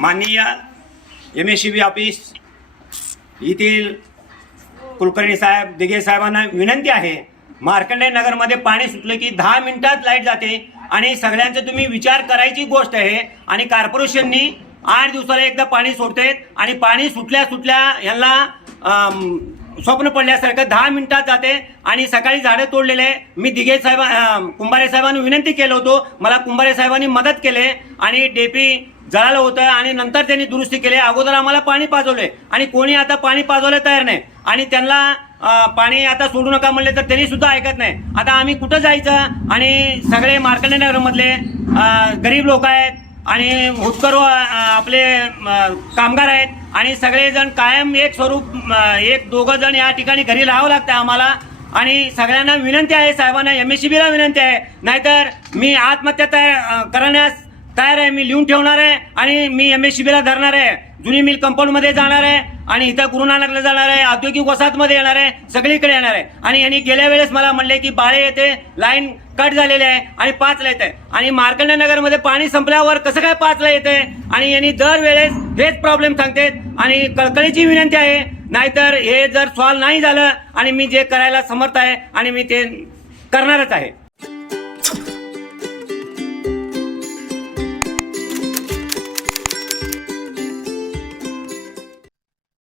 माननीय MSCB office येथील कुलकर्णी साहेब, दिघे साहेबांना विनंती आहे, मार्कंडेय नगरमध्ये पाणी सुटलं की 10 मिनिटात लाईट जाते आणि सगळ्यांचा तुम्ही विचार करायची गोष्ट आहे। आणि कॉर्पोरेशननी 8 दिवसाला एकदा पाणी सोडते आणि पाणी सुटल्या सुटल्या यांना स्वप्न पडल्यासारखं 10 मिनिटात जाते आणि सकाळी झाडं तोडलेले। मी दिघे साहेब कुंभारे साहेबांनी विनंती केलं होतं, मला कुंभारे साहेबांनी मदत केले आणि डेपी जळालं होतं आणि नंतर त्यांनी दुरुस्ती केली। अगोदर आम्हाला पाणी पाजवले आणि कोणी आता पाणी पाजवायला तयार नाही आणि त्यांना पाणी आता सोडू नका म्हणले तर त्यांनी सुद्धा ऐकत नाही। आता आम्ही कुठं जायचं? आणि सगळे मार्कंडेय नगरमधले गरीब लोक आहेत आणि होतकरू आपले कामगार आहेत आणि सगळेजण कायम एक स्वरूप एक दोघं जण या ठिकाणी घरी राहावं लागतं आम्हाला। आणि सगळ्यांना विनंती आहे, साहेबांना MSCBला विनंती आहे, नाहीतर मी आत्महत्या करण्यास तयार आहे। मी लिहून ठेवणार आहे आणि मी MSCBला धरणार आहे, जुनी मिल कंपाऊंडमध्ये जाणार आहे आणि इथं गुरुनानकला जाणार आहे, औद्योगिक वसाहतमध्ये येणार आहे, सगळीकडे येणार आहे। आणि यांनी गेल्या वेळेस मला म्हणले की बाळे येथे लाईन कट झालेले आहे आणि 5ला येते आणि मार्कंडेय नगरमध्ये पाणी संपल्यावर कसं काय 5ला येते? आणि यांनी दरवेळेस हेच प्रॉब्लेम सांगतात आणि कळकळीची विनंती आहे, नाहीतर हे जर सॉल्व नाही झालं आणि मी जे करायला समर्थ आहे आणि मी ते करणारच आहे।